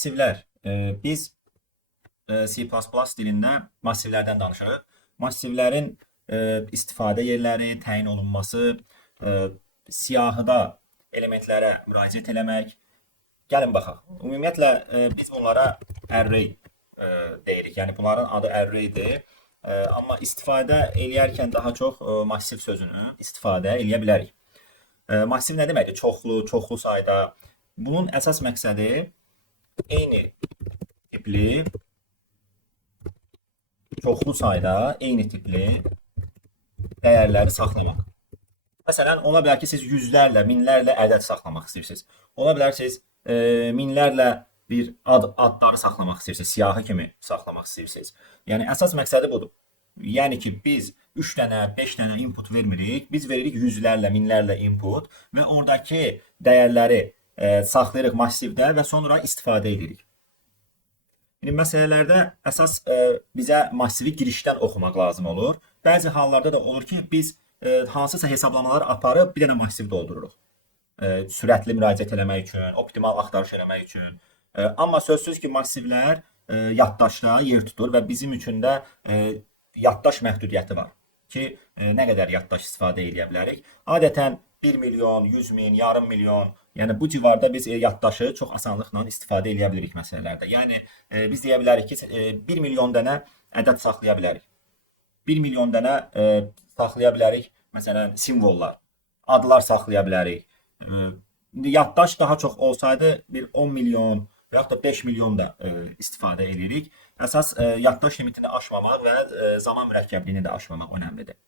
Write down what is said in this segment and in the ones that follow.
Massivlər. Biz C++ dilində massivlərdən danışırıq. Massivlərin istifadə yerləri, təyin olunması, siyahıda elementlərə müraciət eləmək. Gəlin baxaq. Ümumiyyətlə biz bunlara array deyirik. Yəni bunların adı arraydir. Amma istifadə eləyərkən daha çox massiv sözünü istifadə eləyə bilərik. Massiv nə deməkdir? Çoxlu, çoxlu sayda. Bunun əsas məqsədi eyni tipli, çoxlu sayda, eyni tipli dəyərləri saxlamaq. Məsələn, ola bilər ki, siz yüzlərlə, minlərlə ədəd saxlamaq istəyirsiniz. Ola bilər siz minlərlə bir adları saxlamaq istəyirsiniz, siyahı kimi saxlamaq istəyirsiniz. Yəni, əsas məqsədi budur. Yəni ki, biz 3 dənə, 5 dənə input vermirik, biz veririk yüzlərlə, minlərlə input və oradakı dəyərləri saxlayırıq massivdə və sonra istifadə edirik. İndi məsələlərdə əsas bizə massivi girişdən oxumaq lazım olur. Bəzi hallarda da olur ki, biz hansısa hesablamalar aparıb bir dənə massiv doldururuq. Sürətli müraciət eləmək üçün, optimal axtarış eləmək üçün. Amma sözsüz ki, massivlər yaddaşda yer tutur və bizim üçün də yaddaş məhdudiyyəti var ki, nə qədər yaddaş istifadə edə bilərik. Adətən 1 milyon, 100 min, yarım milyon, yəni bu civarda biz yaddaşı çox asanlıqla istifadə edə bilirik məsələlərdə. Yəni biz deyə bilərik ki, 1 milyon dənə ədəd saxlaya bilərik. 1 milyon dənə saxlaya bilərik, məsələn, simvollar, adlar saxlaya bilərik. İndi yaddaş daha çox olsaydı bir 10 milyon və yaxud da 5 milyon da istifadə edirik. Əsas yaddaş limitini aşmamaq və zaman mürəkkəbliyini də aşmamaq önəmlidir.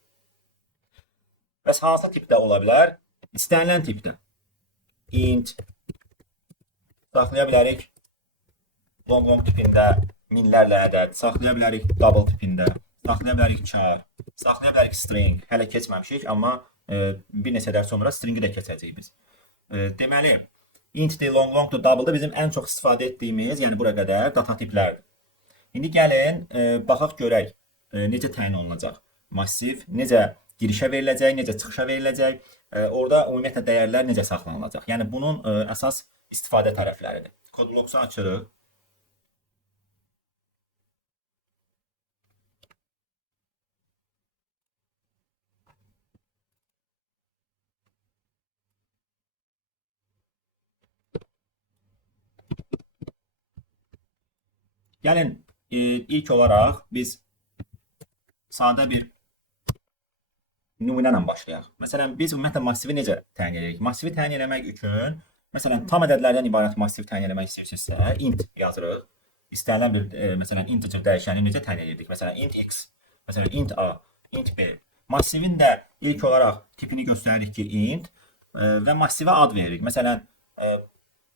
Bəs hansı tipdə ola bilər? İstənilən tipdə. Int saxlaya bilərik. Long tipində minlərlə ədəd. Saxlaya bilərik double tipində. Saxlaya bilərik char. Saxlaya bilərik string. Hələ keçməmişik, amma bir neçə dərs sonra stringi də keçəcəyik biz. Deməli, int-dir, long-dir, double-dir bizim ən çox istifadə etdiyimiz, yəni bura qədər data tiplərdir. İndi gəlin, baxaq görək necə təyin olunacaq. Massiv necə girişə veriləcək, necə çıxışa veriləcək, orada ümumiyyətlə dəyərlər necə saxlanılacaq. Yəni bunun əsas istifadə tərəfləridir. Kodbloksu açırıq. Gəlin, ilk olaraq biz sadə bir nümunə ilə başlayaq. Məsələn, biz ümumiyyətlə massivi necə təyin edirik? Massivi təyin etmək üçün, məsələn, tam ədədlərdən ibarət massiv təyin etmək istəyirsinizsə, int yazırıq. İstənilən bir, məsələn, integer dəyişəni necə təyin edirik? Məsələn, int x, məsələn, int a, int b. Massivin də ilk olaraq tipini göstəririk ki, int və massivə ad veririk. Məsələn,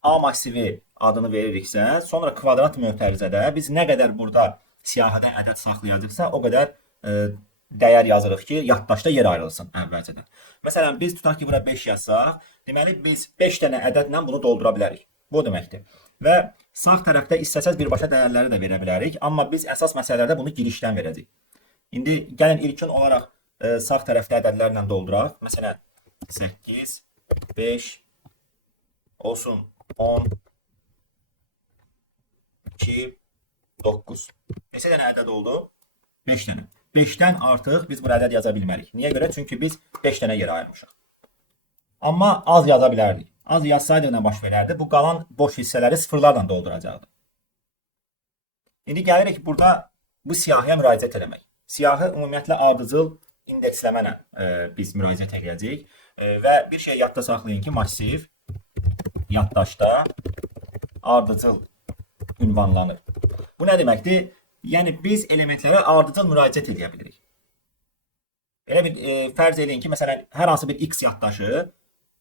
a massivi adını veririksə, sonra kvadrat mötərizədə biz nə qədər burada siyahıda ədəd saxlayacaqsa, o qədər dəyər yazırıq ki, yaddaşda yer ayrılsın əvvəlcədən. Məsələn, biz tutaq ki, bura 5 yazsaq, deməli biz 5 dənə ədədlə bunu doldura bilərik. Bu deməkdir. Və sağ tərəfdə istəsəz birbaşa dəyərləri də verə bilərik, amma biz əsas məsələlərdə bunu girişdən verəcəyik. İndi gəlin ilkin olaraq sağ tərəfdə ədədlərlə dolduraq. Məsələn, 8, 5, olsun 10, 2, 9. Neçə dənə ədəd oldu? 5 dənə. 5-dən artıq biz bu ədəd yaza bilmərik. Niyə görə? Çünki biz 5 dənə yer ayırmışıq. Amma az yaza bilərdik. Az yazsaydı nə baş verərdi? Bu qalan boş hissələri sıfırlarla dolduracaqdı. İndi gəlirik burada bu siyahıya müraciət eləmək. Siyahı ümumiyyətlə ardıcıl indeksləmə biz müraciət edəcəyik. Və bir şey yadda saxlayın ki, massiv yaddaşda ardıcıl ünvanlanır. Bu nə deməkdir? Yəni biz elementlərə ardıcıl müraciət edə bilirik. Elə bir fərz eləyin ki, məsələn, hər hansı bir x yaddaşı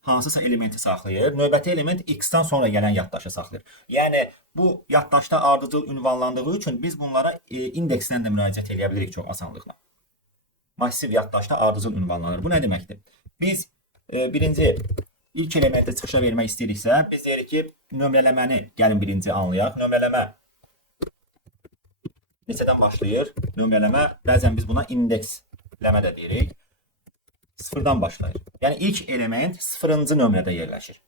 hansısa elementi saxlayır, növbəti element x-dan sonra gələn yaddaşı saxlayır. Yəni bu yaddaşda ardıcıl ünvanlandığı üçün biz bunlara indeksdən də müraciət edə bilirik çox asanlıqla. Massiv yaddaşda ardıcıl ünvanlanır. Bu nə deməkdir? Biz birinci ilk elementi çıxışa vermək istəyiriksə, biz deyirik ki, nömrələməni gəlin birinci anlayaq. Nömrələmə neçədən başlayır? Nömrələmə, bəzən biz buna indeksləmə də deyirik. Sıfırdan başlayır. Yəni ilk element sıfırıncı nömrədə yerləşir.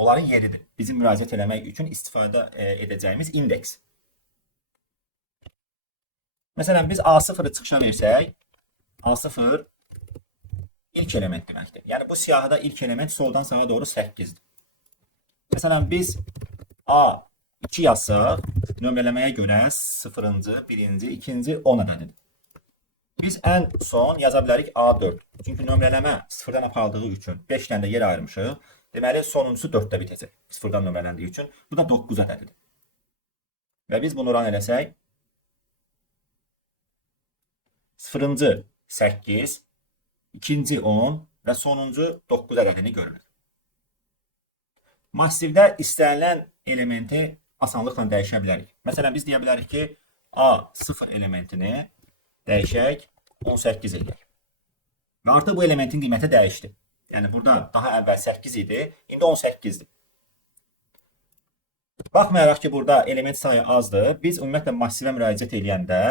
onların yeridir. Bizim müraciət eləmək üçün istifadə edəcəyimiz indeks. Məsələn, biz A0-ı çıxışa versək, A0 ilk element deməkdir. Yəni, bu siyahıda ilk element soldan sağa doğru 8-dir. Məsələn, biz A2 yazsaq, nömrələməyə görə 0-cı, 1-ci, 2-ci 10 ədədidir. Biz ən son yaza bilərik A4. Çünki nömrələmə 0-dan aparıldığı üçün 5 dənə də yer ayırmışıq. Deməli, sonuncusu 4-də bitəcək. 0-dan nömrələndiyi üçün. Bu da 9 ədədidir. Və biz bunu run eləsək, 0-cı 8, ikinci 10 və sonuncu 9 ədədini görülür. Massivdə istənilən elementi asanlıqla dəyişə bilərik. Məsələn, biz deyə bilərik ki, A0 elementini dəyişək 18 eləyək. Və artıq bu elementin qiyməti dəyişdi. Yəni, burada daha əvvəl 8 idi, indi 18-dir. Baxmayaraq ki, burada element sayı azdır, biz ümumiyyətlə massivə müraciət edəndə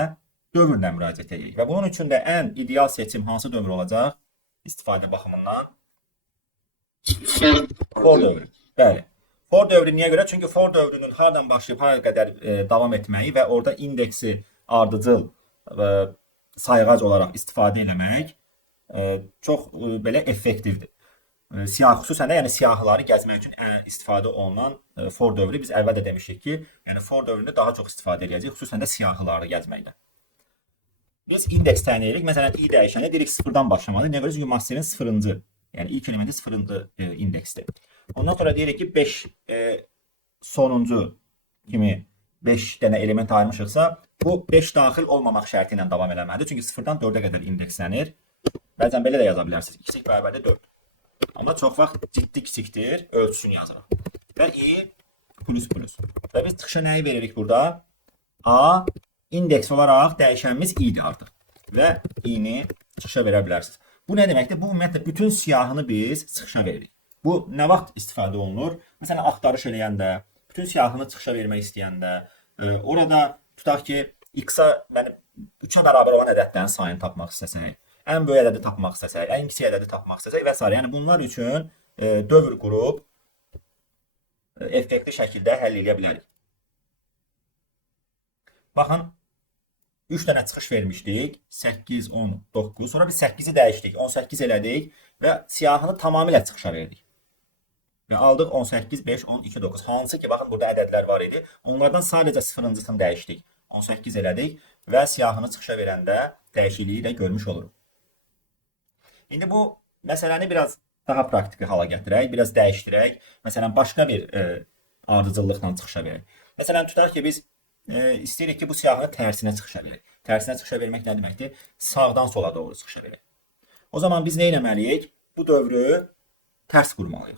dövrlə müraciət edirik. Və bunun üçün də ən ideal seçim hansı dövr olacaq? İstifadə baxımından for dövrü. Bəli. For dövrü niyə görə? Çünki for dövrünün hardan başlayıb hara qədər davam etməyi və orada indeksi ardıcıl sayğac olaraq istifadə eləmək çox belə effektivdir. Xüsusən də yəni siyahıları gəzmək üçün istifadə olunan for dövrü biz əvvəl də demişik ki, yəni for dövrünü daha çox istifadə edəcəyik, xüsusən də siyahıları gəzməkdə. Biz indeks təyin edirik. Məsələn, i dəyişəni deyirik 0-dan başlamalı. Nə görə? Çünki massivin 0-cı, yəni ilk elementi 0-cı indeksdir. Ondan sonra deyirik ki, 5 sonuncu kimi 5 dənə element ayırmışıqsa, bu 5 daxil olmamaq şərti ilə davam eləməlidir. Çünki 0-dan 4-ə qədər indekslənir. Bəzən belə də yaza bilərsiniz. Kiçik bərabərdə 4. Amma çox vaxt ciddi kiçikdir, ölçüsünü yazırıq. Və i plus plus. Və biz çıxışa nəyi veririk burada? A indeks olaraq dəyişənimiz i-dir artıq. Və i-ni çıxışa verə bilərsiniz. Bu nə deməkdir? Bu ümumiyyətlə bütün siyahını biz çıxışa veririk. Bu nə vaxt istifadə olunur? Məsələn, axtarış eləyəndə, bütün siyahını çıxışa vermək istəyəndə, orada tutaq ki, x-a, yəni 3-ə bərabər olan ədədlərin sayını tapmaq istəsək, ən böyük ədədi tapmaq istəsək, ən kiçik ədədi tapmaq istəsək və s. Yəni bunlar üçün dövr qurub effektiv şəkildə həll edə bilərik. Baxın, 3 dənə çıxış vermişdik. 8, 10, 9. Sonra biz 8-i dəyişdik. 18 elədik və siyahını tamamilə çıxışa verdik. Və aldıq 18, 5, 10, 2, 9. Hansı ki, baxın, burada ədədlər var idi. Onlardan sadəcə 0-cısını dəyişdik. 18 elədik və siyahını çıxışa verəndə dəyişikliyi də görmüş oluruq. İndi bu məsələni biraz daha praktiki hala gətirək, biraz dəyişdirək. Məsələn, başqa bir ardıcıllıqla çıxışa verək. Məsələn, tutaq ki, biz istəyirik ki, bu siyahını tərsinə çıxışa verək. Tərsinə çıxışa vermək nə deməkdir? Sağdan sola doğru çıxışa verək. O zaman biz nə etməliyik? Bu dövrü tərs qurmalıyıq.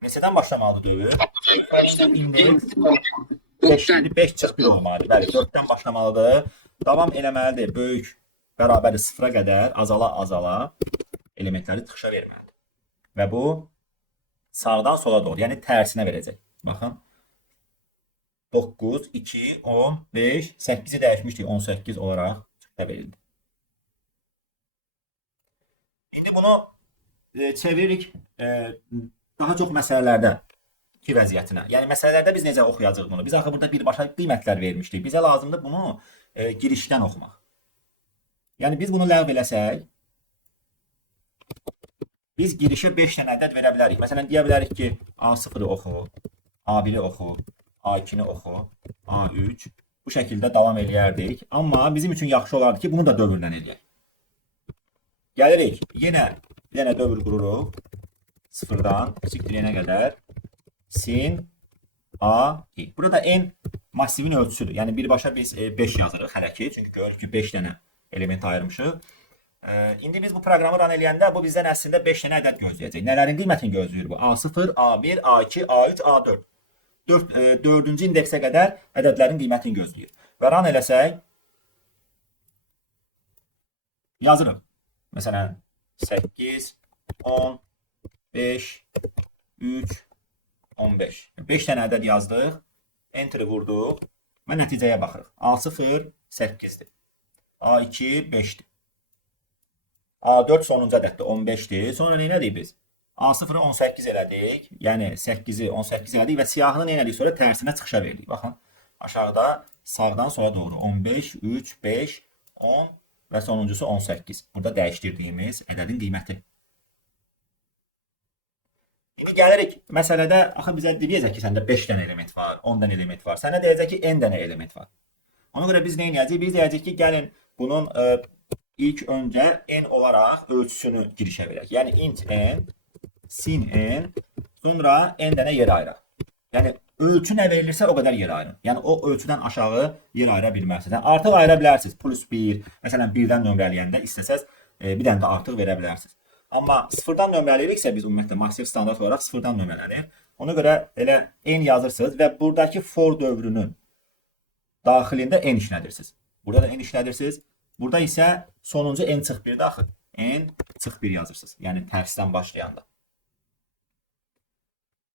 Neçədən başlamalıdır dövr? 5 çıx 1 olmalıdır. Bəli, 4-dən başlamalıdır. Davam eləməlidir. Böyük bərabər 0-a qədər azala elementləri çıxışa verməlidir. Və bu sağdan sola doğru, yəni tərsinə verəcək. Baxın. 9, 2, 10, 5, 8-i dəyişmişdik. 18 olaraq çıxışa verildi. İndi bunu çeviririk daha çox məsələlərdə ki vəziyyətinə. Yəni məsələlərdə biz necə oxuyacağıq bunu? Biz axı burada birbaşa qiymətlər vermişdik. Bizə lazımdır bunu girişdən oxumaq. Yəni biz bunu ləğv eləsək, biz girişə 5 dənə ədəd verə bilərik. Məsələn, deyə bilərik ki, A0-ı oxu, A1-i oxu, A2-ni oxu, A3. Bu şəkildə davam eləyərdik. Amma bizim üçün yaxşı olardı ki, bunu da dövrlə eləyək. Gəlirik, yenə dövr qururuq. 0-dan kiçikdir n-ə qədər sin a i. Burada n massivin ölçüsüdür. Yəni birbaşa biz 5 yazırıq hələ ki. Çünki görürük ki 5 dənə element ayırmışıq. İndi biz bu proqramı run eləyəndə bu bizdən əslində 5 dənə ədəd gözləyəcək. Nələrin qiymətini gözləyir bu? A0, A1, A2, A3, A4. 4-cü indeksə qədər ədədlərin qiymətini gözləyir. Və run eləsək yazırıq. Məsələn 8, 10, 5, 3, 15. 5 dənə ədəd yazdıq. Enter vurduq və nəticəyə baxırıq. A0 8-dir. A2 5-dir. A4 sonuncu ədəddir, 15-dir. Sonra nə edirik biz? A0-ı 18 elədik. Yəni 8-i 18 elədik və siyahını nə elədik? Sonra tərsinə çıxışa verdik. Baxın. Aşağıda sağdan sola doğru 15, 3, 5, 10 və sonuncusu 18. Burada dəyişdirdiyimiz ədədin qiyməti. İndi gəlirik məsələdə, axı bizə deyəcək ki, səndə 5 dənə element var, 10 dənə element var. Sənə deyəcək ki, n dənə element var. Ona görə biz nə edəcəyik? Biz deyəcəyik ki, gəlin bunun ilk öncə n olaraq ölçüsünü girişə verək. Yəni int n, sin n, sonra n dənə yer ayıraq. Yəni ölçü nə verilirsə o qədər yer ayırın. Yəni o ölçüdən aşağı yer ayıra bilmərsiniz. Yəni artıq ayıra bilərsiniz. Plus 1, məsələn 1-dən nömrələyəndə istəsəz bir dənə də artıq verə bilərsiniz. Amma 0-dan nömrələyiriksə biz ümumiyyətlə massiv standart olaraq 0-dan nömrələnir. Ona görə elə n yazırsınız və buradakı for dövrünün daxilində n işlədirsiniz. Burada da n işlədirsiniz. Burada isə sonuncu n çıx 1 daxil. N çıx 1 yazırsınız. Yəni tərsdən başlayanda.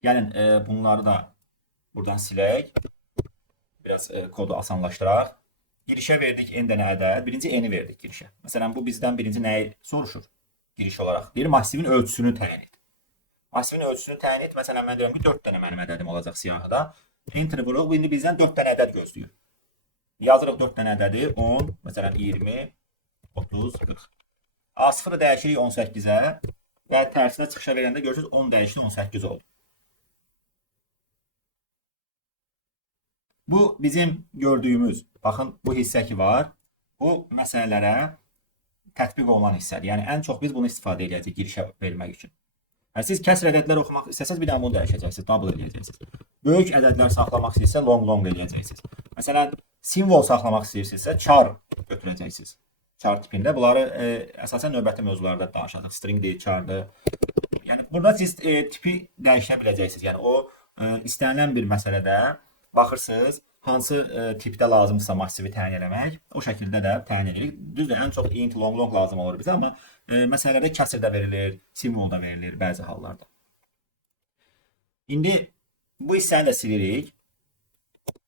Gəlin bunları da buradan silək. Biraz kodu asanlaşdıraq. Girişə verdik n dənə ədəd. Birinci n-i verdik girişə. Məsələn bu bizdən birinci nəyi soruşur? Giriş olaraq. Deyir massivin ölçüsünü təyin et. Massivin ölçüsünü təyin et. Məsələn mən deyirəm ki 4 dənə mənim ədədim olacaq siyahıda. Enter vururuq. Bu indi bizdən 4 dənə ədəd gözləyir. Yazırıq 4 dənə ədədi. 10, məsələn 20, 30, 40. A0-ı dəyişirik 18-ə və tərsinə çıxışa verəndə görürsünüz 10 dəyişdi 18 oldu. Bu bizim gördüyümüz, baxın bu hissə ki var, bu məsələlərə tətbiq olunan hissədir. Yəni ən çox biz bunu istifadə edəcəyik girişə vermək üçün. Yəni siz kəsr ədədlər oxumaq istəsəz bir dənə bunu dəyişəcəksiniz, double edəcəksiniz. Böyük ədədlər saxlamaq istəyirsə long edəcəksiniz. Məsələn, simvol saxlamaq istəyirsinizsə char götürəcəksiniz. Char tipində. Bunları əsasən növbəti mövzularda danışacağıq. Stringdir, chardır. Yəni burada siz tipi dəyişə biləcəksiniz. Yəni o istənilən bir məsələdə baxırsınız, hansı tipdə lazımdırsa massivi təyin eləmək, o şəkildə də təyin edirik. Düzdür, ən çox int long lazım olur bizə, amma məsələdə kəsr də verilir, simvol da verilir bəzi hallarda. İndi bu hissəni də silirik.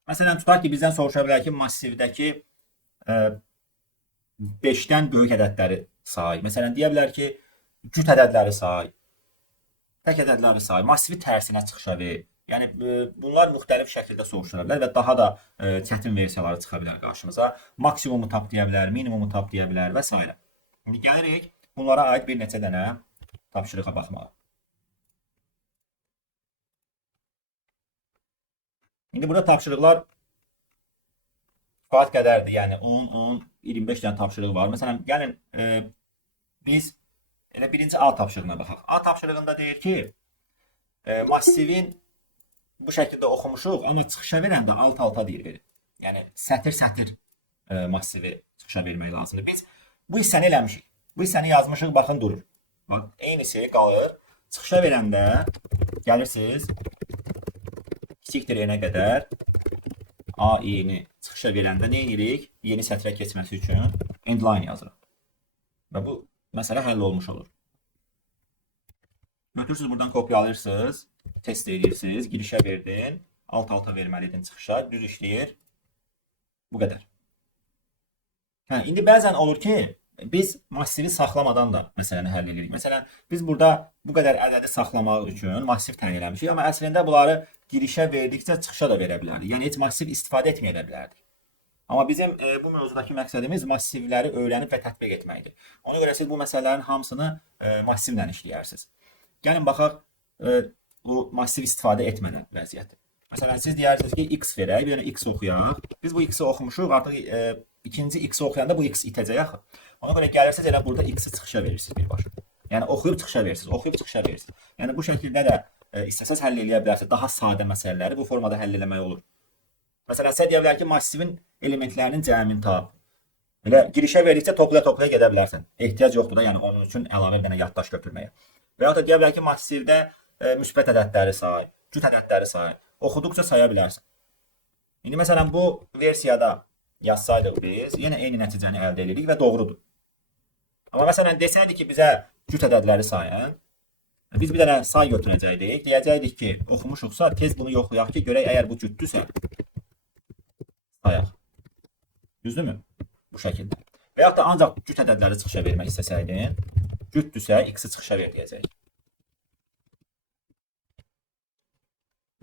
Məsələn, tutaq ki, bizdən soruşa bilər ki, massivdəki 5-dən böyük ədədləri say. Məsələn, deyə bilər ki, cüt ədədləri say, tək ədədləri say, massivi tərsinə çıxışa ver. Yəni bunlar müxtəlif şəkildə soruşula bilər və daha da çətin versiyaları çıxa bilər qarşımıza. Maksimumu tap deyə bilər, minimumu tap deyə bilər və s. İndi gəlirik bunlara aid bir neçə dənə tapşırığa baxmağa. İndi burada tapşırıqlar kifayət qədərdir. Yəni 10, 10, 25 dənə tapşırıq var. Məsələn, gəlin biz elə birinci A tapşırığına baxaq. A tapşırığında deyir ki, massivin bu şəkildə oxumuşuq, amma çıxışa verəndə alt-alta deyir verir. Yəni sətir-sətir massivi çıxışa vermək lazımdır. Biz bu hissəni eləmişik. Bu hissəni yazmışıq, baxın durur. Bax, eynisi qalır. Çıxışa verəndə gəlirsiniz kiçikdir n-ə qədər A-i-ni çıxışa verəndə nə edirik? Yeni sətrə keçməsi üçün endline yazırıq. Və bu məsələ həll olmuş olur. Götürürsünüz, buradan kopyalayırsınız, test edirsiniz, girişə verdin, alt-alta verməliydin çıxışa, düz işləyir. Bu qədər. İndi bəzən olur ki, biz massivi saxlamadan da məsələni həll edirik. Məsələn, biz burada bu qədər ədədi saxlamaq üçün massiv təyin eləmişik, amma əslində bunları girişə verdikcə çıxışa da verə bilərdik. Yəni heç massiv istifadə etməyə bilərdik. Amma bizim bu mövzudakı məqsədimiz massivləri öyrənib və tətbiq etməkdir. Ona görə siz bu məsələlərin hamısını massivlə işləyərsiniz. Gəlin baxaq bu massiv istifadə etmədən vəziyyəti. Məsələn, siz deyərsiniz ki, x verək, bir x oxuyaq. Biz bu x-i oxumuşuq, artıq ikinci x-i oxuyanda bu x itəcək axı. Ona görə gəlirsiniz, elə burada x-i çıxışa verirsiniz birbaşa. Yəni oxuyub çıxışa verirsiniz, oxuyub çıxışa verirsiniz. Yəni bu şəkildə də istəsəz həll eləyə bilərsiniz. Daha sadə məsələləri bu formada həll eləmək olur. Məsələn, sizə deyə bilər ki, massivin elementlərinin cəmini tap. Elə girişə verdikcə toplaya-toplaya gedə bilərsən. Ehtiyac yoxdur da, yəni onun üçün əlavə bir dənə yaddaş götürməyə. Və ya da deyə bilər ki, massivdə müsbət ədədləri say, cüt ədədləri say. Oxuduqca saya bilərsən. İndi məsələn bu versiyada yazsaydıq biz, yenə eyni nəticəni əldə edirik və doğrudur. Amma məsələn desəydik ki, bizə cüt ədədləri sayın, biz bir dənə say götürəcəkdik. Deyəcəkdik ki, oxumuşuqsa tez bunu yoxlayaq ki, görək əgər bu cütdürsə sayaq. Düzdürmü? Bu şəkildə. Və ya da ancaq cüt ədədləri çıxışa vermək istəsəydin, cütdürsə x-i çıxışa ver deyəcək.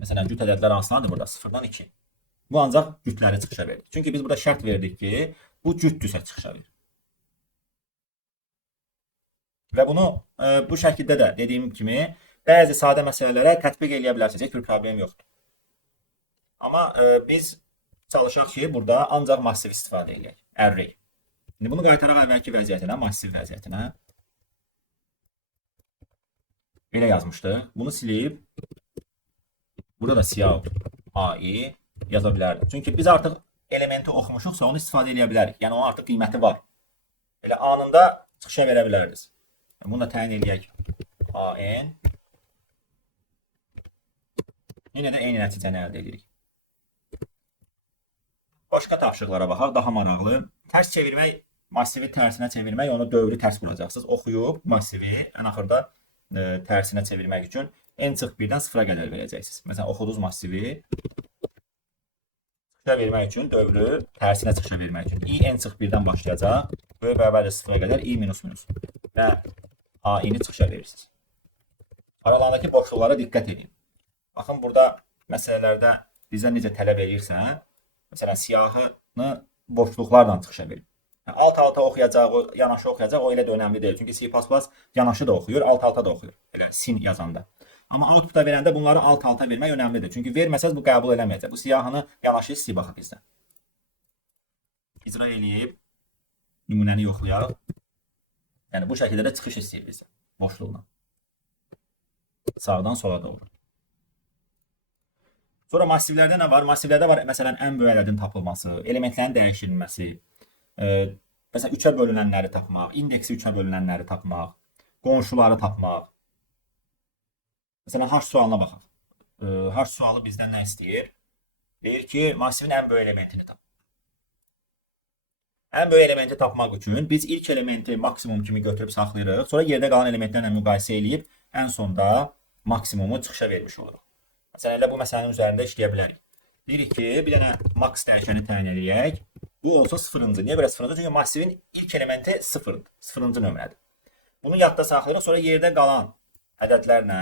Məsələn, cüt ədədlər hansılardır burada? 0-dan 2. Bu ancaq cütləri çıxışa verdik. Çünki biz burada şərt verdik ki, bu cütdürsə çıxışa verir. Və bunu bu şəkildə də dediyim kimi bəzi sadə məsələlərə tətbiq edə bilərsiniz. Heç bir problem yoxdur. Amma biz çalışaq ki, burada ancaq massiv istifadə edək. Array. İndi bunu qaytaraq əvvəlki vəziyyətinə, massiv vəziyyətinə. Belə yazmışdıq. Bunu silib burada da siyah AI yaza bilərdim. Çünki biz artıq elementi oxumuşuqsa onu istifadə edə bilərik. Yəni onun artıq qiyməti var. Elə anında çıxışa verə bilərdiniz. Bunu da təyin edək. AN. Yenə də eyni nəticəni əldə edirik. Başqa tapşırıqlara baxaq, daha maraqlı. Tərs çevirmək, massivi tərsinə çevirmək, onu dövrü tərs quracaqsınız. Oxuyub massivi ən axırda tərsinə çevirmək üçün n-1-dən 0-a qədər verəcəksiniz. Məsələn, oxuduz massivi çıxışa vermək üçün dövrü tərsinə çıxışa vermək üçün i n-1-dən başlayacaq. Böyük bərabərdir 0-a qədər i minus minus və a-ni çıxışa verirsiniz. Aralarındakı boşluqlara diqqət edin. Baxın, burada məsələlərdə bizə necə tələb edirsə, məsələn, siyahını boşluqlarla çıxışa verir. Alt-alta oxuyacaq, yanaşı oxuyacaq, o elə də önəmli deyil. Çünki C++ yanaşı da oxuyur, alt-alta da oxuyur. Elə sin yazanda. Amma output-a verəndə bunları alt-alta vermək önəmlidir. Çünki verməsəz bu qəbul eləməyəcək. Bu siyahını yanaşı istəyib baxın bizdən. İcra eləyib, nümunəni yoxlayaq. Yəni, bu şəkildə də çıxış istəyir bizdən, boşluqla. Sağdan sola doğru. Sonra massivlərdə nə var? Massivlərdə var, məsələn, ən böyük ədədin tapılması, elementlərin dəyişilməsi, məsələn, 3-ə bölünənləri tapmaq, indeksi 3-ə bölünənləri tapmaq, qonşuları tapmaq. Məsələn, hash sualına baxaq. Hash sualı bizdən nə istəyir? Deyir ki, massivin ən böyük elementini tap. Ən böyük elementi tapmaq üçün biz ilk elementi maksimum kimi götürüb saxlayırıq, sonra yerdə qalan elementlərlə müqayisə edib ən sonda maksimumu çıxışa vermiş oluruq. Məsələn, elə bu məsələnin üzərində işləyə bilərik. Deyirik ki, bir dənə max dəyişəni təyin edək. Bu olsa 0-cı. Niyə belə 0-cı? Çünki massivin ilk elementi 0-dır. 0-cı nömrədir. Bunu yadda saxlayırıq. Sonra yerdə qalan ədədlərlə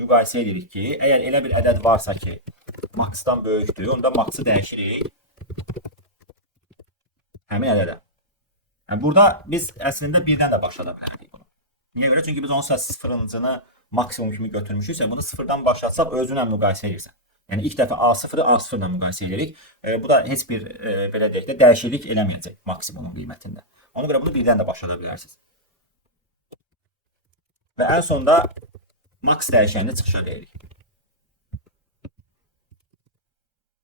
müqayisə edirik ki, əgər elə bir ədəd varsa ki, maxdan böyükdür, onda maxı dəyişirik həmin ədədə. Yəni, burada biz əslində birdən də başlada bilərdik bunu. Niyə görə? Çünki biz onun 0-cını maksimum kimi götürmüşüksə, bunu 0-dan başlatsaq özünlə müqayisə edirsən. Yəni, ilk dəfə A0-ı A0-la müqayisə edirik. Bu da heç bir, belə deyək də, dəyişiklik eləməyəcək maksimumun qiymətində. Ona görə bunu birdən də başlada bilərsiniz. Və ən sonda max dəyişənini çıxışa deyirik.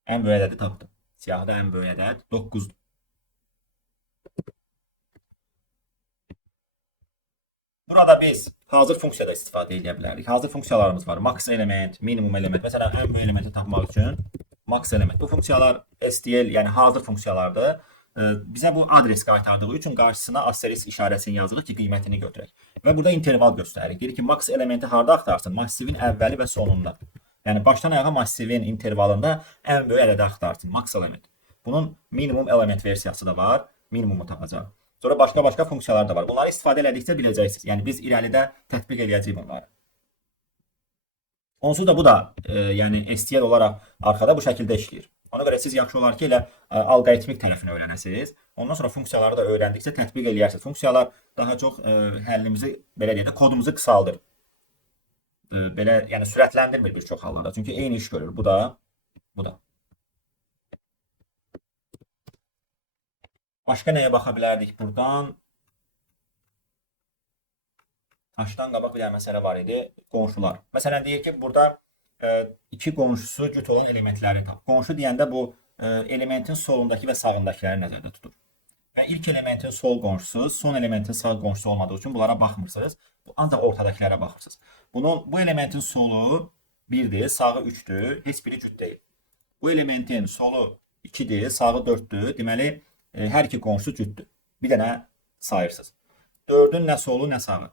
Ən böyük ədədi tapdım. Siyahıda ən böyük ədəd 9-dur. Burada biz hazır funksiyada istifadə edə bilərik. Hazır funksiyalarımız var. Max element, minimum element. Məsələn, ən böyük elementi tapmaq üçün max element. Bu funksiyalar STL, yəni hazır funksiyalardır. Bizə bu adres qaytardığı üçün qarşısına asterisk işarəsini yazırıq ki, qiymətini götürək. Və burada interval göstəririk. Deyir ki, max elementi harda axtarsın? Massivin əvvəli və sonunda. Yəni, başdan ayağa massivin intervalında ən böyük ədədi axtarsın. Max element. Bunun minimum element versiyası da var. Minimumu tapacaq. Sonra başqa funksiyalar da var. Bunları istifadə elədikcə biləcəksiniz. Yəni, biz irəlidə tətbiq eləyəcəyik bunları. Onsuz da bu da yəni STL olaraq arxada bu şəkildə işləyir. Ona görə siz yaxşı olar ki, elə alqoritmik tərəfini öyrənəsiniz. Ondan sonra funksiyaları da öyrəndikcə tətbiq eləyərsiniz. Funksiyalar daha çox həllimizi, belə deyək də, kodumuzu qısaldır. Belə, yəni sürətləndirmir bir çox hallarda. Çünki eyni iş görür. Bu da, bu da. Başqa nəyə baxa bilərdik buradan? Daşdan qabaq bir dənə məsələ var idi. Qonşular. Məsələn, deyək ki, burada iki qonşusu cüt olan elementləri tap. Qonşu deyəndə bu elementin solundakı və sağındakiləri nəzərdə tutur. Və ilk elementin sol qonşusu, son elementin sağ qonşusu olmadığı üçün bunlara baxmırsınız. Ancaq ortadakilərə baxırsınız. Bu elementin solu 1-dir, sağı 3-dür, heç biri cüt deyil. Bu elementin solu 2-dir, sağı 4-dür. Deməli, hər iki qonşusu cütdür. Bir dənə sayırsınız. 4-ün nə solu, nə sağı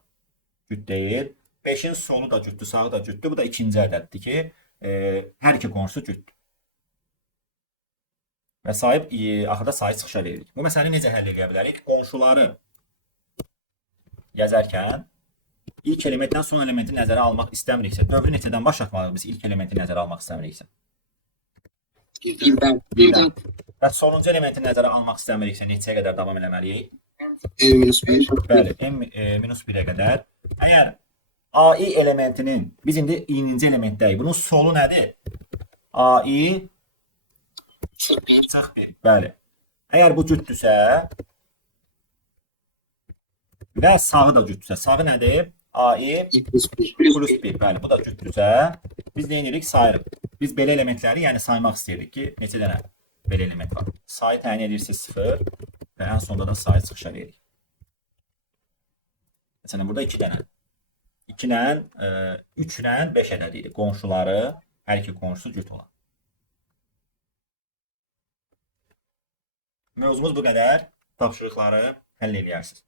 cüt deyil. 5-in solu da cütdür, sağı da cütdür. Bu da ikinci ədəddir ki, hər iki qonşusu cütdür. Və sahib axırda sayı çıxışa veririk. Bu məsələni necə həll edə bilərik? Qonşuları yazarkən İlk elementdən son elementi nəzərə almaq istəmiriksə, dövrü neçədən başlatmalıyıq biz ilk elementi nəzərə almaq istəmiriksə? Birdən. Və sonuncu elementi nəzərə almaq istəmiriksə, neçəyə qədər davam eləməliyik? -1. Bəli, n-1-ə qədər. Əgər AI elementinin, biz indi i-ci elementdəyik. Bunun solu nədir? AI Çıx 1. çıx 1. Bəli. Əgər bu cütdürsə və sağı da cütdürsə, sağı nədir? AI +1. plus 1. Bəli, bu da cütdürsə, biz nə edirik? Sayırıq. Biz belə elementləri, yəni saymaq istəyirdik ki, neçə dənə belə element var. Sayı təyin edirsiniz 0 və ən sonda da sayı çıxışa veririk. Məsələn, burada 2 dənə. 2 ilə, 3 ilə 5 ədədi idi. Qonşuları, hər iki qonşusu cüt olan. Mövzumuz bu qədər. Tapşırıqları həll edərsiniz.